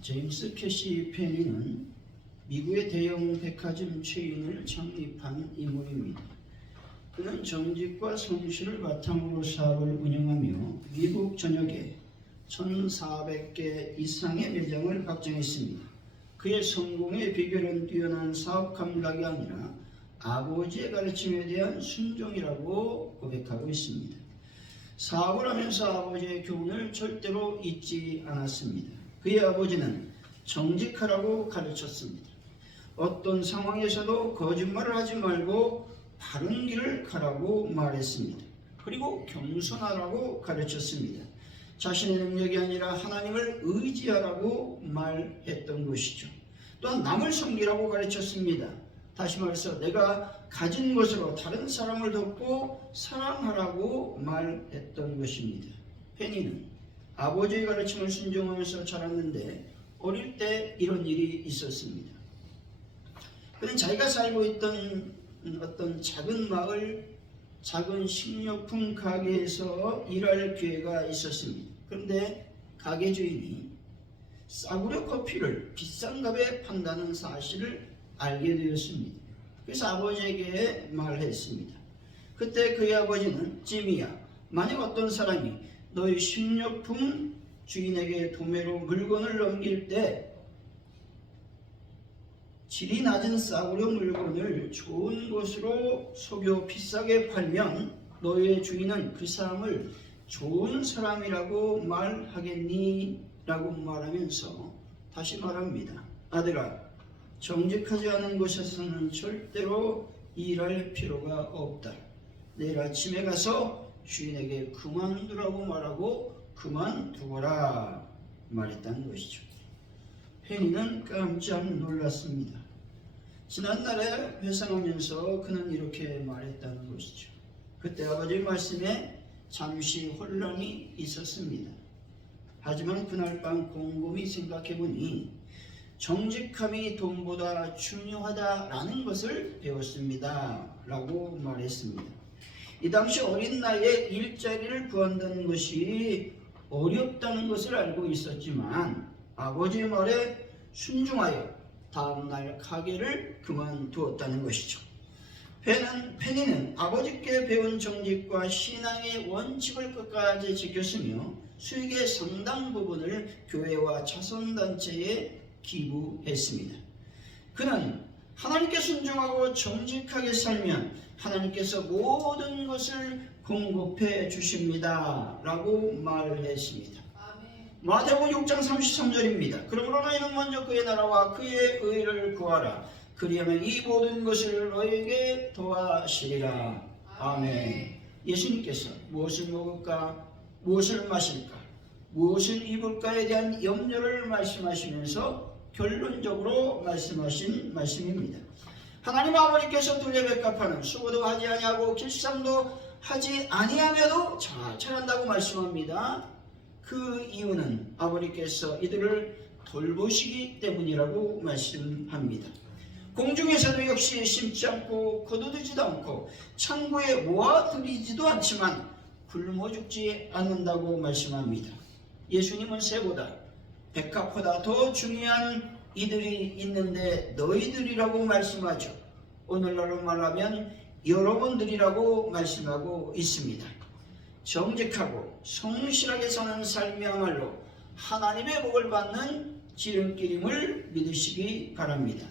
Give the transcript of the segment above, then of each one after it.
제임스 캐시 페니는 미국의 대형 백화점 체인을 창립한 인물입니다. 그는 정직과 성실을 바탕으로 사업을 운영하며 미국 전역에 1,400개 이상의 매장을 확장했습니다. 그의 성공의 비결은 뛰어난 사업 감각이 아니라 아버지의 가르침에 대한 순종이라고 고백하고 있습니다. 사업을 하면서 아버지의 교훈을 절대로 잊지 않았습니다. 그의 아버지는 정직하라고 가르쳤습니다. 어떤 상황에서도 거짓말을 하지 말고 바른 길을 가라고 말했습니다. 그리고 겸손하라고 가르쳤습니다. 자신의 능력이 아니라 하나님을 의지하라고 말했던 것이죠. 또한 남을 섬기라고 가르쳤습니다. 다시 말해서 내가 가진 것으로 다른 사람을 돕고 사랑하라고 말했던 것입니다. 페니는 아버지의 가르침을 순종하면서 자랐는데 어릴 때 이런 일이 있었습니다. 그는 자기가 살고 있던 어떤 작은 마을, 작은 식료품 가게에서 일할 기회가 있었습니다. 그런데 가게 주인이 싸구려 커피를 비싼 값에 판다는 사실을 알게 되었습니다. 그래서 아버지에게 말했습니다. 그때 그의 아버지는 지미야, 만약 어떤 사람이 너희 식료품 주인에게 도매로 물건을 넘길 때 질이 낮은 싸구려 물건을 좋은 것으로 속여 비싸게 팔면 너희의 주인은 그 사람을 좋은 사람이라고 말하겠니? 라고 말하면서 다시 말합니다. 아들아, 정직하지 않은 곳에서는 절대로 일할 필요가 없다. 내일 아침에 가서 주인에게 그만두라고 말하고 그만두거라 말했다는 것이죠. 페니는 깜짝 놀랐습니다. 지난날에 회상하면서 그는 이렇게 말했다는 것이죠. 그때 아버지의 말씀에 잠시 혼란이 있었습니다. 하지만 그날 밤 곰곰이 생각해보니 정직함이 돈보다 중요하다라는 것을 배웠습니다. 라고 말했습니다. 이 당시 어린 나이에 일자리를 구한다는 것이 어렵다는 것을 알고 있었지만 아버지의 말에 순종하여 다음날 가게를 그만두었다는 것이죠. 페니는 아버지께 배운 정직과 신앙의 원칙을 끝까지 지켰으며 수익의 상당 부분을 교회와 자선단체에 기부했습니다. 그는 하나님께 순종하고 정직하게 살면 하나님께서 모든 것을 공급해 주십니다. 라고 말했습니다. 마태복음 6장 33절입니다. 그러므로 너희는 먼저 그의 나라와 그의 의를 구하라. 그리하면 이 모든 것을 너희에게 더하시리라. 아멘. 예수님께서 무엇을 먹을까, 무엇을 마실까, 무엇을 입을까에 대한 염려를 말씀하시면서 결론적으로 말씀하신 말씀입니다. 하나님 아버지께서 둘레백합하는 수고도 하지 아니하고 길쌈도 하지 아니하며도 잘 한다고 말씀합니다. 그 이유는 아버지께서 이들을 돌보시기 때문이라고 말씀합니다. 공중에서도 역시 심지 않고 거두지도 않고 창고에 모아두리지도 않지만 굶어 죽지 않는다고 말씀합니다. 예수님은 새보다 백합보다 더 중요한 이들이 있는데 너희들이라고 말씀하죠. 오늘날로 말하면 여러분들이라고 말씀하고 있습니다. 정직하고 성실하게 사는 삶이야말로 하나님의 복을 받는 지름길임을 믿으시기 바랍니다.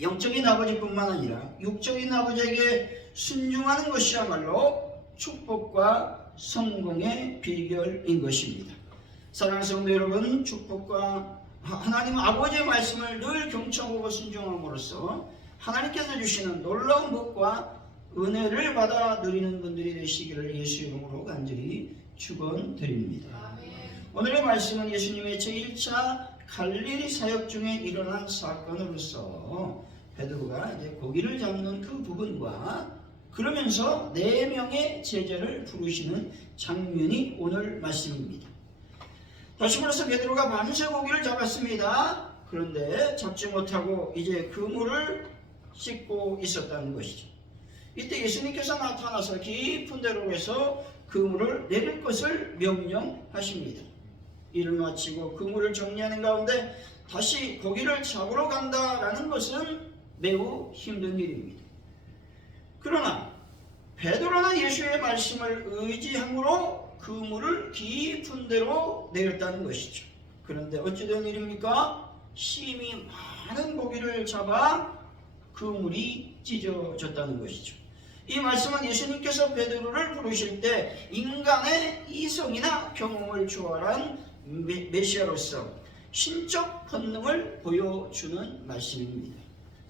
영적인 아버지뿐만 아니라 육적인 아버지에게 순종하는 것이야말로 축복과 성공의 비결인 것입니다. 사랑하는 성도 여러분, 축복과 하나님 아버지의 말씀을 늘 경청하고 순종함으로써 하나님께서 주시는 놀라운 복과 은혜를 받아 누리는 분들이 되시기를 예수 이름으로 간절히 축원드립니다. 오늘의 말씀은 예수님의 제1차 갈릴리 사역 중에 일어난 사건으로서 베드로가 이제 고기를 잡는 그 부분과 그러면서 4명의 제자를 부르시는 장면이 오늘 말씀입니다. 다시 말해서 베드로가 밤새 고기를 잡았습니다. 그런데 잡지 못하고 이제 그물을 씻고 있었다는 것이죠. 이때 예수님께서 나타나서 깊은 데로 해서 그물을 내릴 것을 명령하십니다. 일을 마치고 그물을 정리하는 가운데 다시 고기를 잡으러 간다라는 것은 매우 힘든 일입니다. 그러나 베드로는 예수의 말씀을 의지함으로 그물을 깊은 데로 내렸다는 것이죠. 그런데 어찌된 일입니까? 심히 많은 고기를 잡아 그물이 찢어졌다는 것이죠. 이 말씀은 예수님께서 베드로를 부르실 때 인간의 이성이나 경험을 초월한 메시아로서 신적 본능을 보여주는 말씀입니다.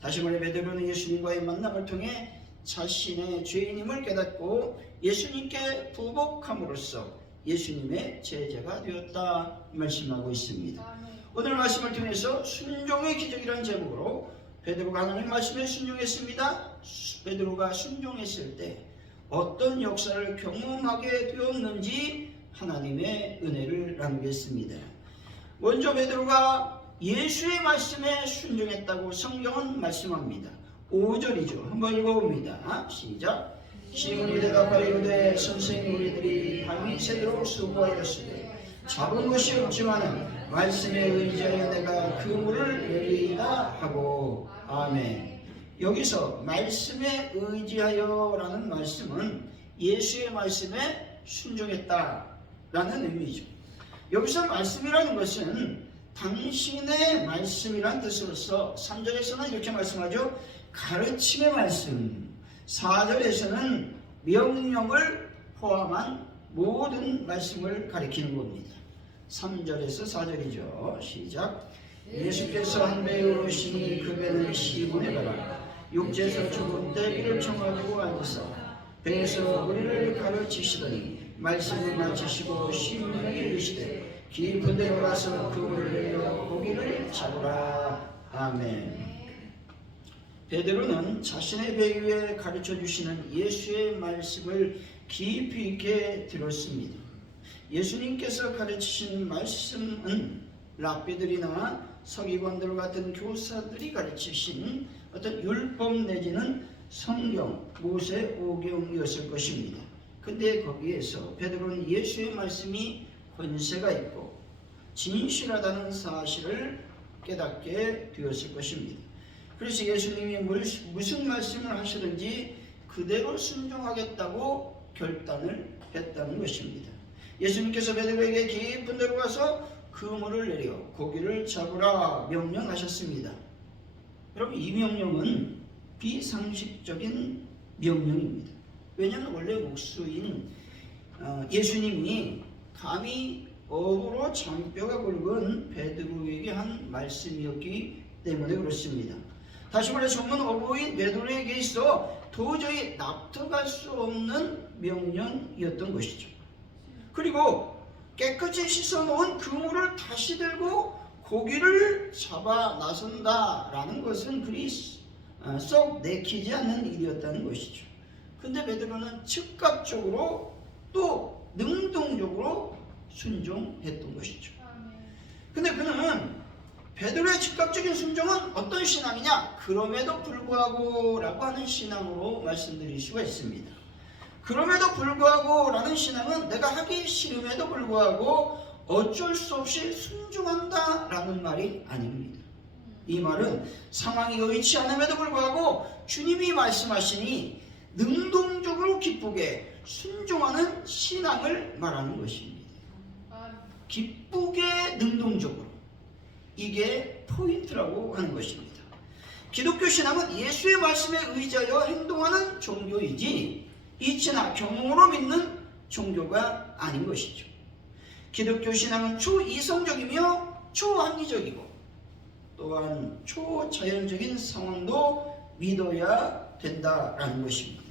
다시 말해 베드로는 예수님과의 만남을 통해 자신의 죄인임을 깨닫고 예수님께 부복함으로써 예수님의 제자가 되었다 말씀하고 있습니다. 오늘 말씀을 통해서 순종의 기적이라는 제목으로 베드로가 하나님 말씀에 순종했습니다. 베드로가 순종했을 때 어떤 역사를 경험하게 되었는지 하나님의 은혜를 나누겠습니다. 먼저 베드로가 예수의 말씀에 순종했다고 성경은 말씀합니다. 5절이죠. 한번 읽어봅니다. 시작. 시몬이 대답하여 이르되 선생님 우리들이 밤이 새도록 수고하였으되 잡은 것이 없지만은 말씀에 의지하여 내가 그물을 내리이다 하고. 아멘. 여기서 말씀에 의지하여라는 말씀은 예수의 말씀에 순종했다라는 의미죠. 여기서 말씀이라는 것은 당신의 말씀이란 뜻으로서 3절에서는 이렇게 말씀하죠. 가르침의 말씀. 4절에서는 명령을 포함한 모든 말씀을 가리키는 겁니다. 3절에서 4절이죠. 시작. 예수께서 한 배에 오르시니 그 배는 시몬에 가라. 육지에서 죽은 떼비를 청하고 앉으사 배에서 우리를 가르치시더니 말씀을 마치시고 심령이 이르시되 깊은 데로 가서 그물을 내려 고기를 잡으라. 아멘. 베드로는 자신의 배 위에 가르쳐 주시는 예수의 말씀을 깊이 있게 들었습니다. 예수님께서 가르치신 말씀은 랍비들이나 서기관들 같은 교사들이 가르치신 어떤 율법 내지는 성경, 모세 오경이었을 것입니다. 근데 거기에서 베드로는 예수의 말씀이 권세가 있고 진실하다는 사실을 깨닫게 되었을 것입니다. 그래서 예수님이 무슨 말씀을 하시든지 그대로 순종하겠다고 결단을 했다는 것입니다. 예수님께서 베드로에게 깊은 데로 가서 그물을 내려 고기를 잡으라 명령하셨습니다. 여러분, 이 명령은 비상식적인 명령입니다. 왜냐하면 원래 목수인 예수님이 감히 어부로 잔뼈가 굵은 베드로에게 한 말씀이었기 때문에 그렇습니다. 다시 말해 전문 어부인 베드로에게 있어 도저히 납득할 수 없는 명령이었던 것이죠. 그리고 깨끗이 씻어놓은 그물을 다시 들고 고기를 잡아 나선다라는 것은 그리 썩 내키지 않는 일이었다는 것이죠. 근데 베드로는 즉각적으로 또 능동적으로 순종했던 것이죠. 근데 그는 베드로의 즉각적인 순종은 어떤 신앙이냐? 그럼에도 불구하고 라고 하는 신앙으로 말씀드릴 수가 있습니다. 그럼에도 불구하고 라는 신앙은 내가 하기 싫음에도 불구하고 어쩔 수 없이 순종한다 라는 말이 아닙니다. 이 말은 상황이 여의치 않음에도 불구하고 주님이 말씀하시니 능동적으로 기쁘게 순종하는 신앙을 말하는 것입니다. 기쁘게 능동적으로, 이게 포인트라고 하는 것입니다. 기독교 신앙은 예수의 말씀에 의지하여 행동하는 종교이지 이치나 경험으로 믿는 종교가 아닌 것이죠. 기독교 신앙은 초이성적이며 초합리적이고 또한 초자연적인 상황도 믿어야 된다라는 것입니다.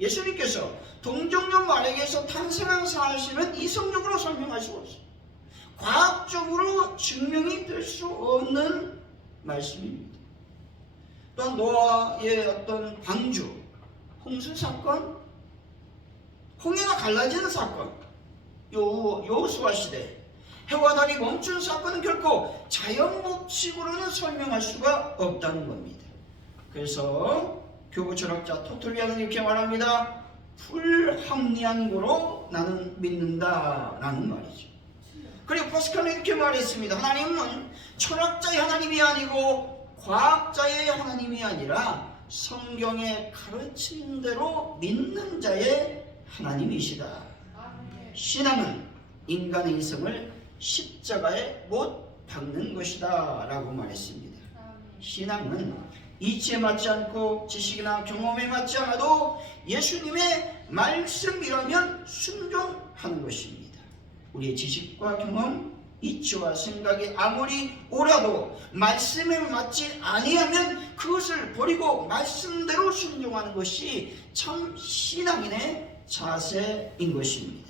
예수님께서 동정녀 마리아에게서 탄생한 사실은 이성적으로 설명할 수 없어요. 과학적으로 증명이 될 수 없는 말씀입니다. 또한 노아의 어떤 방주, 홍수 사건, 홍해가 갈라지는 사건, 여호수아 시대, 해와 달이 멈춘 사건은 결코 자연 법칙으로는 설명할 수가 없다는 겁니다. 그래서 교부 철학자 토틀비아는 이렇게 말합니다. 불합리한 거로 나는 믿는다라는 말이죠. 그리고 파스칼은 이렇게 말했습니다. 하나님은 철학자의 하나님이 아니고 과학자의 하나님이 아니라 성경의 가르치는 대로 믿는 자의 하나님이시다. 신앙은 인간의 이성을 십자가에 못 박는 것이다 라고 말했습니다. 신앙은 이치에 맞지 않고 지식이나 경험에 맞지 않아도 예수님의 말씀이라면 순종하는 것입니다. 우리의 지식과 경험, 이치와 생각이 아무리 옳아도 말씀에 맞지 아니하면 그것을 버리고 말씀대로 순종하는 것이 참 신앙인의 자세인 것입니다.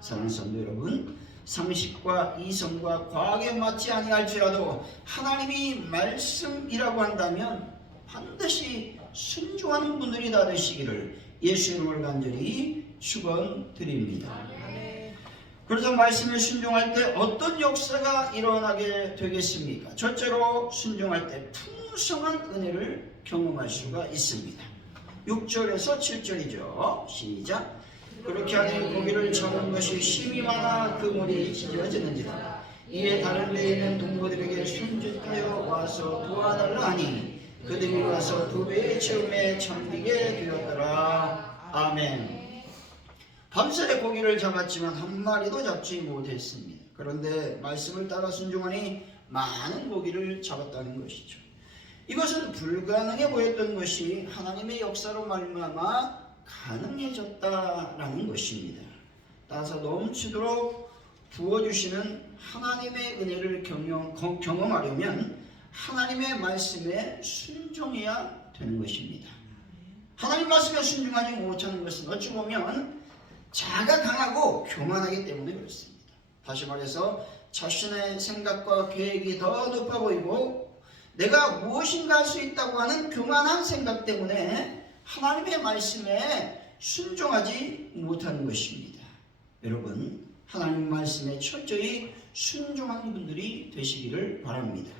사랑하는 성도 여러분, 상식과 이성과 과학에 맞지 아니할지라도 하나님이 말씀이라고 한다면 반드시 순종하는 분들이 다 되시기를 예수의 이름으로 간절히 축원드립니다. 그래서 말씀을 순종할 때 어떤 역사가 일어나게 되겠습니까? 첫째로 순종할 때 풍성한 은혜를 경험할 수가 있습니다. 6절에서 7절이죠. 시작. 그렇게 하니 고기를 잡은 것이 심히 많아 그 물이 찢어지는지라. 이에 다른 데에 있는 동무들에게 순직하여 와서 도와달라 하니 그들이 와서 2배의 채움에 잠기게 되었더라. 아멘. 밤새 고기를 잡았지만 한 마리도 잡지 못했습니다. 그런데 말씀을 따라 순종하니 많은 고기를 잡았다는 것이죠. 이것은 불가능해 보였던 것이 하나님의 역사로 말미암아 가능해졌다라는 것입니다. 따라서 넘치도록 부어주시는 하나님의 은혜를 경험하려면 하나님의 말씀에 순종해야 되는 것입니다. 하나님 말씀에 순종하지 못하는 것은 어찌 보면 자가 강하고 교만하기 때문에 그렇습니다. 다시 말해서 자신의 생각과 계획이 더 높아 보이고 내가 무엇인가 할 수 있다고 하는 교만한 생각 때문에 하나님의 말씀에 순종하지 못하는 것입니다. 여러분, 하나님 말씀에 철저히 순종하는 분들이 되시기를 바랍니다.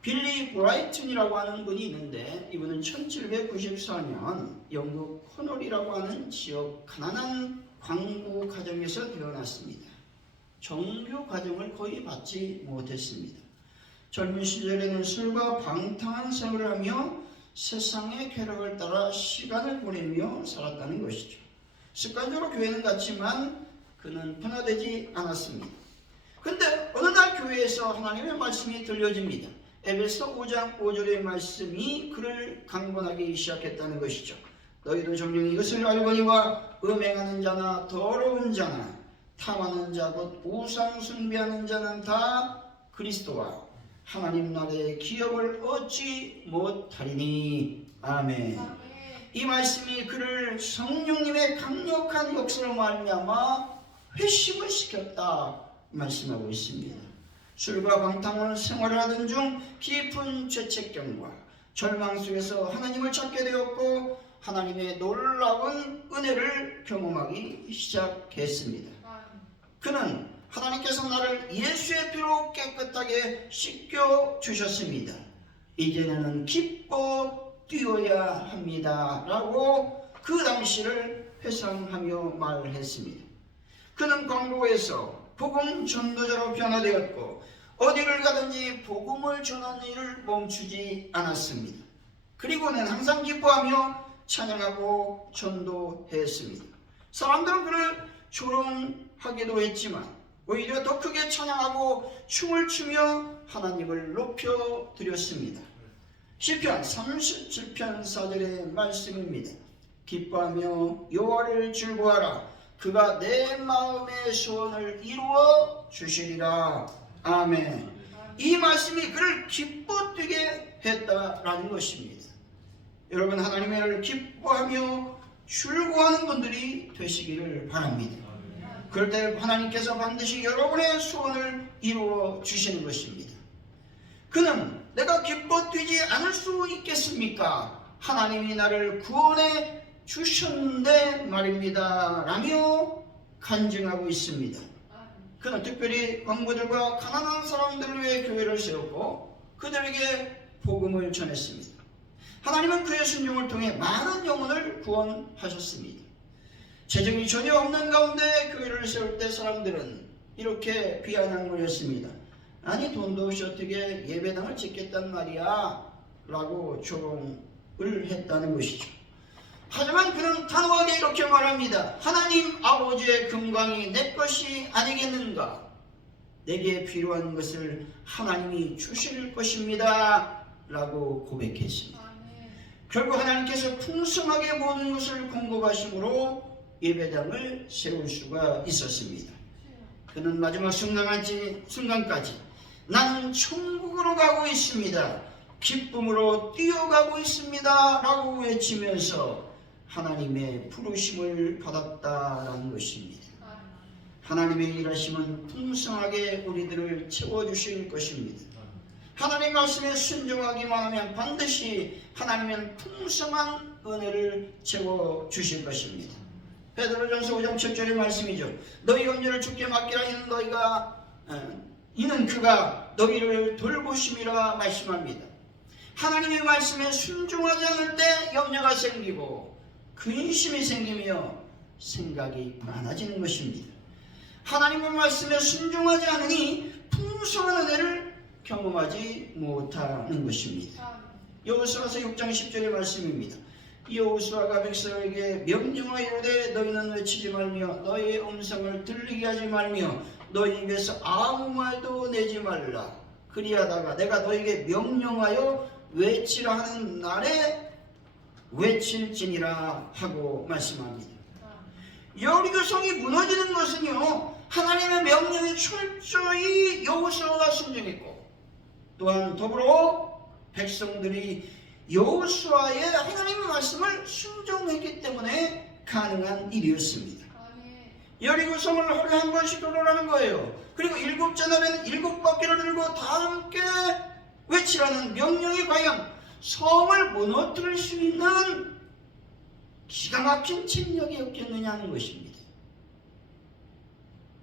빌리 브라이튼이라고 하는 분이 있는데 이분은 1794년 영국 코널이라고 하는 지역 가난한 광부 가정에서 태어났습니다. 정규 과정을 거의 받지 못했습니다. 젊은 시절에는 술과 방탕한 생활을 하며 세상의 쾌락을 따라 시간을 보내며 살았다는 것이죠. 습관적으로 교회는 갔지만 그는 변화되지 않았습니다. 근데 어느 날 교회에서 하나님의 말씀이 들려집니다. 에베소 5장 5절의 말씀이 그를 강권하기 시작했다는 것이죠. 너희도 정녕 이것을 알거니와 음행하는 자나 더러운 자나 탐하는 자 곧 우상 숭배하는 자는 다 그리스도와 하나님 나라의 기업을 얻지 못하리니. 아멘. 이 말씀이 그를 성령님의 강력한 역사로 말미암아 회심을 시켰다 말씀하고 있습니다. 술과 방탕을 생활하던 중 깊은 죄책감과 절망 속에서 하나님을 찾게 되었고 하나님의 놀라운 은혜를 경험하기 시작했습니다. 그는 하나님께서 나를 예수의 피로 깨끗하게 씻겨 주셨습니다. 이제는 기뻐 뛰어야 합니다 라고 그 당시를 회상하며 말했습니다. 그는 광고에서 복음 전도자로 변화되었고 어디를 가든지 복음을 전하는 일을 멈추지 않았습니다. 그리고는 항상 기뻐하며 찬양하고 전도했습니다. 사람들은 그를 조롱하기도 했지만 오히려 더 크게 찬양하고 춤을 추며 하나님을 높여드렸습니다. 시편 37편 4절의 말씀입니다. 기뻐하며 여호와를 즐거워하라. 그가 내 마음의 소원을 이루어 주시리라. 아멘. 이 말씀이 그를 기뻐 뛰게 했다라는 것입니다. 여러분, 하나님의 일을 기뻐하며 즐거워하는 분들이 되시기를 바랍니다. 그럴 때 하나님께서 반드시 여러분의 소원을 이루어 주시는 것입니다. 그는 내가 기뻐 뛰지 않을 수 있겠습니까? 하나님이 나를 구원해 주셨는데 말입니다 라며 간증하고 있습니다. 그는 특별히 광부들과 가난한 사람들을 위해 교회를 세웠고 그들에게 복음을 전했습니다. 하나님은 그의 순종을 통해 많은 영혼을 구원하셨습니다. 재정이 전혀 없는 가운데 교회를 세울 때 사람들은 이렇게 비아냥 거렸습니다. 아니 돈도 없이 어떻게 예배당을 짓겠단 말이야 라고 조롱을 했다는 것이죠. 하지만 그는 단호하게 이렇게 말합니다. 하나님 아버지의 금광이 내 것이 아니겠는가? 내게 필요한 것을 하나님이 주실 것입니다 라고 고백했습니다. 결국 하나님께서 풍성하게 모든 것을 공급하심으로 예배당을 세울 수가 있었습니다. 그는 마지막 순간까지 나는 천국으로 가고 있습니다, 기쁨으로 뛰어가고 있습니다 라고 외치면서 하나님의 부르심을 받았다라는 것입니다. 하나님의 일하심은 풍성하게 우리들을 채워주실 것입니다. 하나님 말씀에 순종하기만 하면 반드시 하나님은 풍성한 은혜를 채워주실 것입니다. 베드로전서 5장 7절의 말씀이죠. 너희 염려를 주께 맡기라. 이는 그가 너희를 돌보심이라 말씀합니다. 하나님의 말씀에 순종하지 않을 때 염려가 생기고 근심이 생기며 생각이 많아지는 것입니다. 하나님의 말씀에 순종하지 않으니 풍성한 은혜를 경험하지 못하는 것입니다. 여호수아서 6장 10절의 말씀입니다. 여호수아가 백성에게 명령하여 이르되 너희는 외치지 말며 너희의 음성을 들리게 하지 말며 너희 입에서 아무 말도 내지 말라. 그리하다가 내가 너희에게 명령하여 외치라 하는 날에 외칠지니라 하고 말씀합니다. 여리고성이 무너지는 것은요, 하나님의 명령에 철저히 여호수아가 순종했고 또한 더불어 백성들이 여호수아의 하나님의 말씀을 순종했기 때문에 가능한 일이었습니다. 여리고성을 하루에 한 번씩 돌아라는 거예요. 그리고 7째 날에는 7바퀴를 들고 다 함께 외치라는 명령이 과연 성을 무너뜨릴 수 있는 기가 막힌 책력이었겠느냐 하는 것입니다.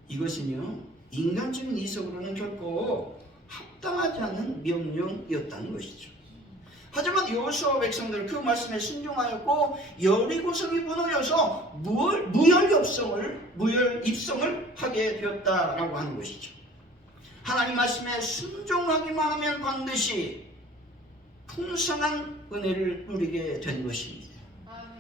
이것은요, 인간적인 이성으로는 결코 합당하지 않는 명령이었다는 것이죠. 하지만 여호수아 백성들은 그 말씀에 순종하였고 여리고성이 무너져서 무혈 입성을 하게 되었다라고 하는 것이죠. 하나님 말씀에 순종하기만 하면 반드시 풍성한 은혜를 누리게 된 것입니다.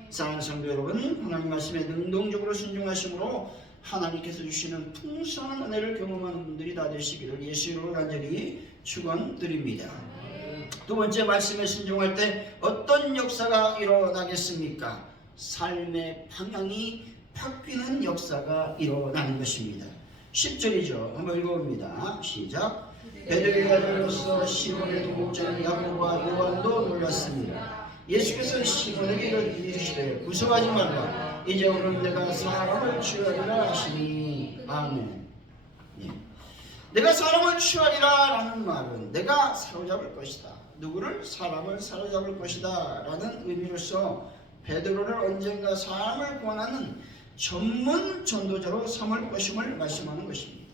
사랑하는 성도 여러분, 하나님 말씀에 능동적으로 순종하심으로 하나님께서 주시는 풍성한 은혜를 경험하는 분들이 다 되시기를 예수 이름으로 간절히 축원드립니다. 두 번째, 말씀에 순종할 때 어떤 역사가 일어나겠습니까? 삶의 방향이 바뀌는 역사가 일어나는 것입니다. 10절이죠. 한번 읽어봅니다. 시작. 베드로의 아들로서 시몬의 도목자인 야고보와 요한도 놀랐습니다. 예수께서 시몬에게 이르시되 무서워하지 말라. 이제 오늘 내가 사람을 취하리라 하시니. 아멘. 예. 내가 사람을 취하리라 라는 말은 내가 사로잡을 것이다. 누구를? 사람을 사로잡을 것이다 라는 의미로서 베드로를 언젠가 사람을 구원하는 전문 전도자로 삼을 것임을 말씀하는 것입니다.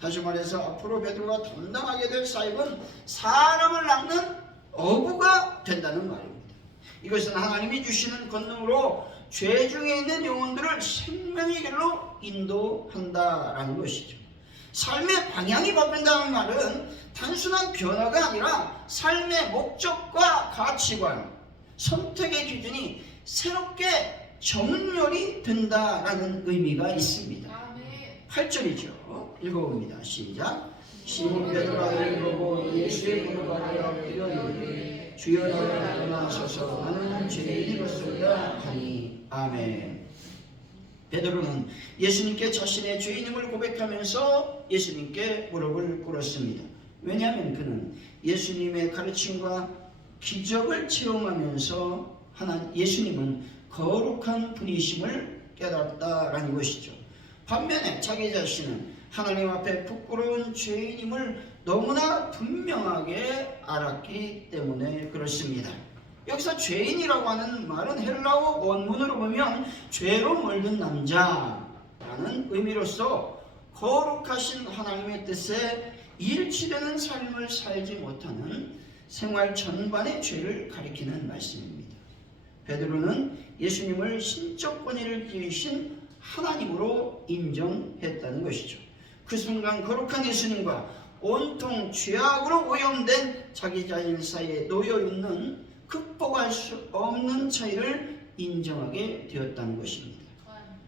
다시 말해서 앞으로 베드로가 담당하게 될 사역은 사람을 낚는 어부가 된다는 말입니다. 이것은 하나님이 주시는 권능으로 죄 중에 있는 영혼들을 생명의 길로 인도한다라는 것이죠. 삶의 방향이 바뀐다는 말은 단순한 변화가 아니라 삶의 목적과 가치관, 선택의 기준이 새롭게 정렬이 된다라는 의미가 있습니다. 8절이죠. 읽어봅니다. 시작. 시몬 베드로가 이를 보고 예수의 무릎 아래 엎드려 이르되 주여 나를 떠나소서 나는 죄인이로소이다 하니. 아멘. 베드로는 예수님께 자신의 죄인임을 고백하면서 예수님께 무릎을 꿇었습니다. 왜냐하면 그는 예수님의 가르침과 기적을 체험하면서 예수님은 거룩한 분이심을 깨달았다라는 것이죠. 반면에 자기 자신은 하나님 앞에 부끄러운 죄인임을 너무나 분명하게 알았기 때문에 그렇습니다. 여기서 죄인이라고 하는 말은 헬라어 원문으로 보면 죄로 물든 남자라는 의미로서 거룩하신 하나님의 뜻에 일치되는 삶을 살지 못하는 생활 전반의 죄를 가리키는 말씀입니다. 베드로는 예수님을 신적 권위를 띠신 하나님으로 인정했다는 것이죠. 그 순간 거룩한 예수님과 온통 죄악으로 오염된 자기 자신 사이에 놓여있는 극복할 수 없는 차이를 인정하게 되었다는 것입니다.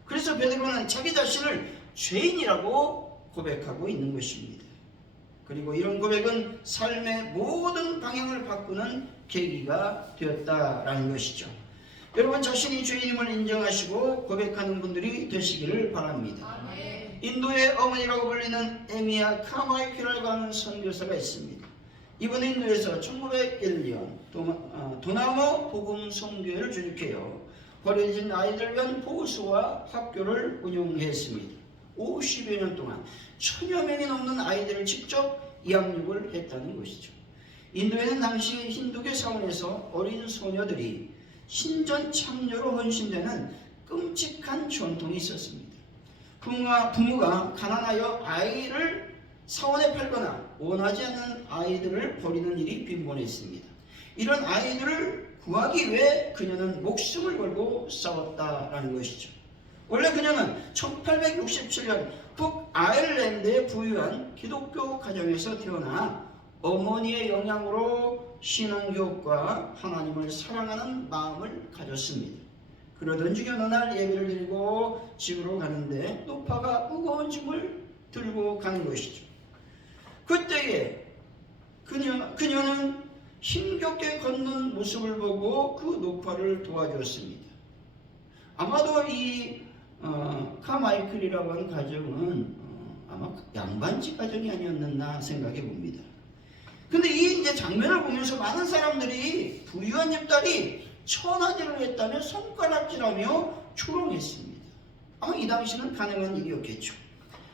그래서 베드로는 자기 자신을 죄인이라고 고백하고 있는 것입니다. 그리고 이런 고백은 삶의 모든 방향을 바꾸는 계기가 되었다라는 것이죠. 여러분 자신이 죄인임을 인정하시고 고백하는 분들이 되시기를 바랍니다. 인도의 어머니라고 불리는 에미야 카마이큐라고 하는 선교사가 있습니다. 이번 인도에서 1901년 도나모 복음 선교회를 조직해요. 버려진 아이들 위한 보호소와 학교를 운영했습니다. 50여 년 동안 1000여 명이 넘는 아이들을 직접 양육을 했다는 것이죠. 인도에는 당시 힌두교 사원에서 어린 소녀들이 신전 참여로 헌신되는 끔찍한 전통이 있었습니다. 부모가 가난하여 아이를 사원에 팔거나 원하지 않는 아이들을 버리는 일이 빈번했습니다. 이런 아이들을 구하기 위해 그녀는 목숨을 걸고 싸웠다라는 것이죠. 원래 그녀는 1867년 북아일랜드의 부유한 기독교 가정에서 태어나 어머니의 영향으로 신앙교육과 하나님을 사랑하는 마음을 가졌습니다. 그러던 중에 어느 날 예배를 드리고 집으로 가는데 노파가 무거운 짐을 들고 가는 것이죠. 그때에 그녀는 힘겹게 걷는 모습을 보고 그 노파를 도와주었습니다. 아마도 이 카마이클이라고 하는 가정은 아마 양반집 가정이 아니었나 생각해 봅니다. 근데 이 이제 장면을 보면서 많은 사람들이 부유한 집딸이 천하제를 했다며 손가락질하며 조롱했습니다. 아마 이 당시는 가능한 일이었겠죠.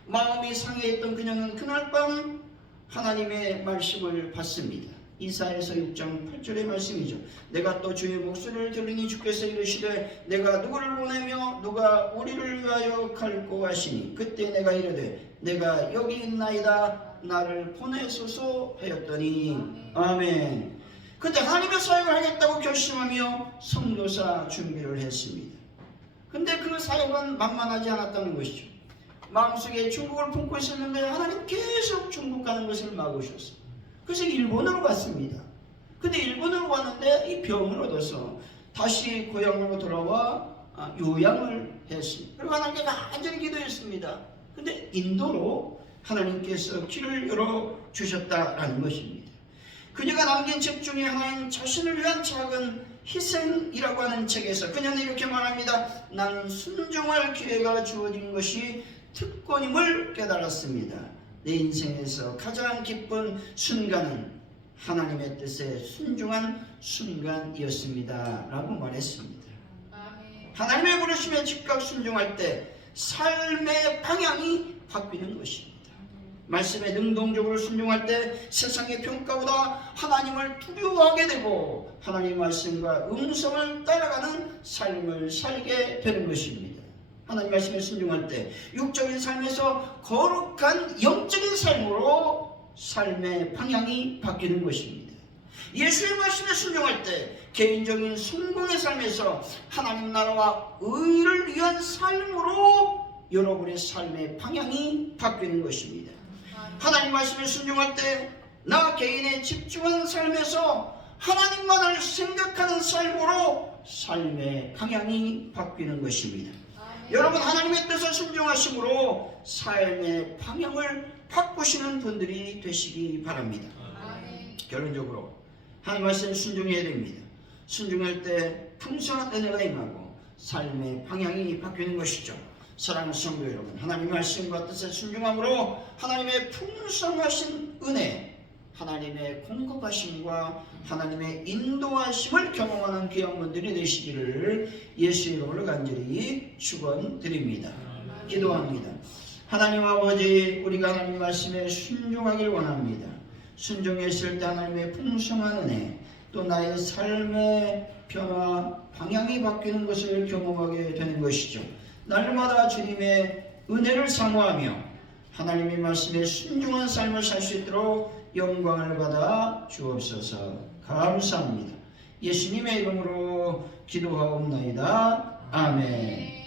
마음이 상해했던 그녀는 그날 밤 하나님의 말씀을 받습니다. 이사야서 6장 8절의 말씀이죠. 내가 또 주의 목소리를 들으니 주께서 이르시되 내가 누구를 보내며 누가 우리를 위하여 갈고 하시니 그때 내가 이르되 내가 여기 있나이다 나를 보내소서 하였더니 아멘. 그때 하나님의 사역을 하겠다고 결심하며 선교사 준비를 했습니다. 근데 그 사역은 만만하지 않았다는 것이죠. 마음속에 중국을 품고 있었는데 하나님 계속 중국 가는 것을 막으셨어요. 그래서 일본으로 갔습니다. 근데 일본으로 갔는데 이 병을 얻어서 다시 고향으로 돌아와 요양을 했습니다. 그리고 하나님께 간절히 기도했습니다. 근데 인도로 하나님께서 길을 열어주셨다라는 것입니다. 그녀가 남긴 책 중에 하나인 자신을 위한 작은 희생이라고 하는 책에서 그녀는 이렇게 말합니다. 나는 순종할 기회가 주어진 것이 특권임을 깨달았습니다. 내 인생에서 가장 기쁜 순간은 하나님의 뜻에 순종한 순간이었습니다 라고 말했습니다. 하나님의 부르심에 즉각 순종할 때 삶의 방향이 바뀌는 것입니다. 말씀에 능동적으로 순종할 때 세상의 평가보다 하나님을 두려워하게 되고 하나님의 말씀과 음성을 따라가는 삶을 살게 되는 것입니다. 하나님 말씀에 순종할 때 육적인 삶에서 거룩한 영적인 삶으로 삶의 방향이 바뀌는 것입니다. 예수의 말씀에 순종할 때 개인적인 성공의 삶에서 하나님 나라와 의를 위한 삶으로 여러분의 삶의 방향이 바뀌는 것입니다. 하나님 말씀에 순종할 때 나 개인의 집중한 삶에서 하나님만을 생각하는 삶으로 삶의 방향이 바뀌는 것입니다. 여러분 하나님의 뜻에 순종하심으로 삶의 방향을 바꾸시는 분들이 되시기 바랍니다. 결론적으로 하나님 말씀에 순종해야 됩니다. 순종할 때 풍성한 은혜가 임하고 삶의 방향이 바뀌는 것이죠. 사랑하는 성도 여러분, 하나님 말씀과 뜻에 순종함으로 하나님의 풍성하신 은혜, 하나님의 공급하심과 하나님의 인도하심을 경험하는 귀한 분들이 되시기를 예수의 이름으로 간절히 축원드립니다. 기도합니다. 하나님 아버지, 우리가 하나님 말씀에 순종하길 원합니다. 순종했을 때 하나님의 풍성한 은혜, 또 나의 삶의 변화, 방향이 바뀌는 것을 경험하게 되는 것이죠. 날마다 주님의 은혜를 사모하며 하나님의 말씀에 순종한 삶을 살 수 있도록 영광을 받아 주옵소서. 감사합니다. 예수님의 이름으로 기도하옵나이다. 아멘.